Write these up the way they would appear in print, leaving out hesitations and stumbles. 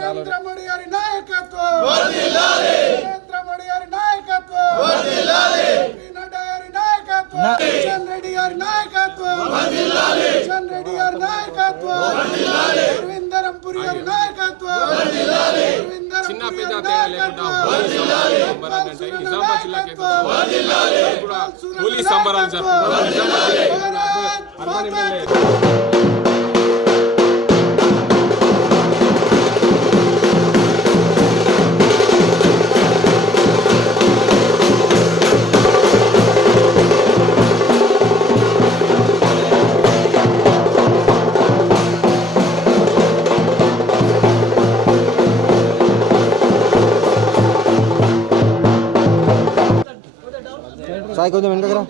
नरेंद्र मोदी गारी नायकत्वं नरेंद्र मोदी गारी नायकत्वं नड्डा गारी नायकत्वं किशन रेड्डी गारी नायकत्वं किशन रेड्डी गारी नायकत्वं रविंद्रपुरी गारी नायकत्वं रविंद्रपुरी गारी साई को दे मैंने करा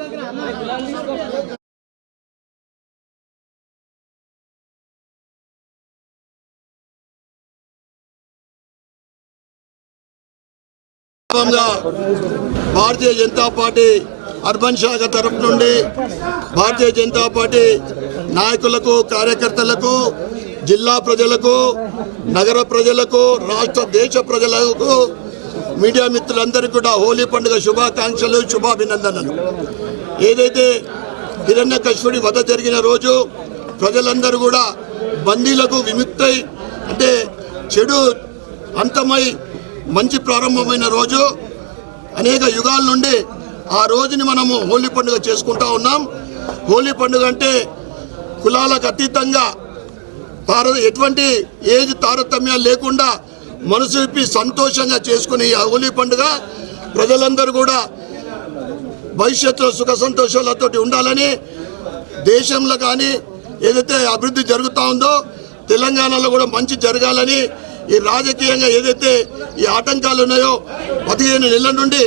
भारतीय जनता पार्टी अर्बन शाख तरफ నుండి भारतीय जनता पार्टी నాయకులకు కార్యకర్తలకు జిల్లా ప్రజలకు నగర ప్రజలకు రాష్ట్ర దేశ ప్రజలకు మీడియా మిత్రులందరికీ కూడా హోలీ పండుగ శుభాకాంక్షలు శుభాభినందనలు। ఏదైతే హిరణ్యకశిపుడి వధ జరిగిన రోజు ప్రజలందరూ కూడా బందీలకు విముక్తై అంటే చెడు అంతమై మంచి ప్రారంభమైన రోజు అనేక యుగాల నుండి ఆ రోజుని మనము హోలీ పండుగ చేసుకుంటా ఉన్నాం। హోలీ పండుగ అంటే కులాలకు అతీతంగా ఎటువంటి ఏజ్ తారతమ్యాలు లేకుండా మనసు విప్పి సంతోషంగా చేసుకునే ఈ హోలీ పండుగ ప్రజలందరూ కూడా భవిష్యత్తులో సుఖ సంతోషాలతో ఉండాలని దేశంలో కానీ ఏదైతే అభివృద్ధి జరుగుతూ ఉందో తెలంగాణలో కూడా మంచి జరగాలని ఈ రాజకీయంగా ఏదైతే ఈ ఆటంకాలు ఉన్నాయో 15 నెలల నుండి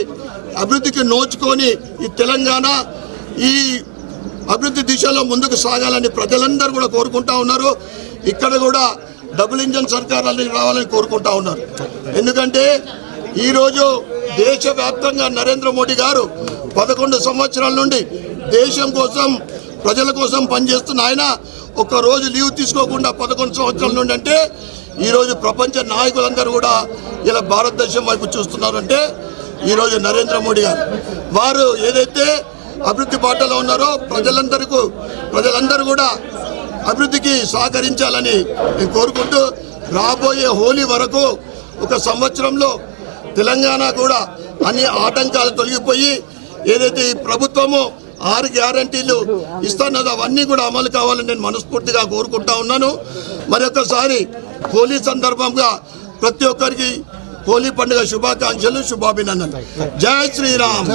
అభివృద్ధికి నోచుకొని ఈ తెలంగాణ ఈ అభివృద్ధి దిశలో ముందుకు సాగాలని ప్రజలందరూ కూడా కోరుకుంటా ఉన్నారు। ఇక్కడ కూడా డబుల్ ఇంజన్ సర్కార్ రావాలని కోరుకుంటా ఉన్నారు। ఎందుకంటే ఈరోజు దేశవ్యాప్తంగా నరేంద్ర మోడీ గారు 11 సంవత్సరాల నుండి దేశం కోసం ప్రజల కోసం పనిచేస్తున్న ఆయన ఒక్కరోజు లీవ్ తీసుకోకుండా 11 సంవత్సరాల నుండి అంటే ఈరోజు ప్రపంచ నాయకులందరూ కూడా ఇలా భారతదేశం వైపు చూస్తున్నారంటే ఈరోజు నరేంద్ర మోడీ గారు వారు ఏదైతే అభివృద్ధి బాటలో ఉన్నారో ప్రజలందరూ కూడా అభివృద్ధికి సహకరించాలని నేను కోరుకుంటూ రాబోయే హోలీ వరకు ఒక సంవత్సరంలో తెలంగాణ కూడా అన్ని ఆటంకాలు తొలగిపోయి ఏదైతే ఈ ప్రభుత్వము 6 గ్యారంటీలు ఇస్తున్నదో అవన్నీ కూడా అమలు కావాలని నేను మనస్ఫూర్తిగా కోరుకుంటా ఉన్నాను। మరొకసారి హోలీ సందర్భంగా ప్రతి ఒక్కరికి హోలీ పండుగ శుభాకాంక్షలు శుభాభినందనలు। జై శ్రీరామ్।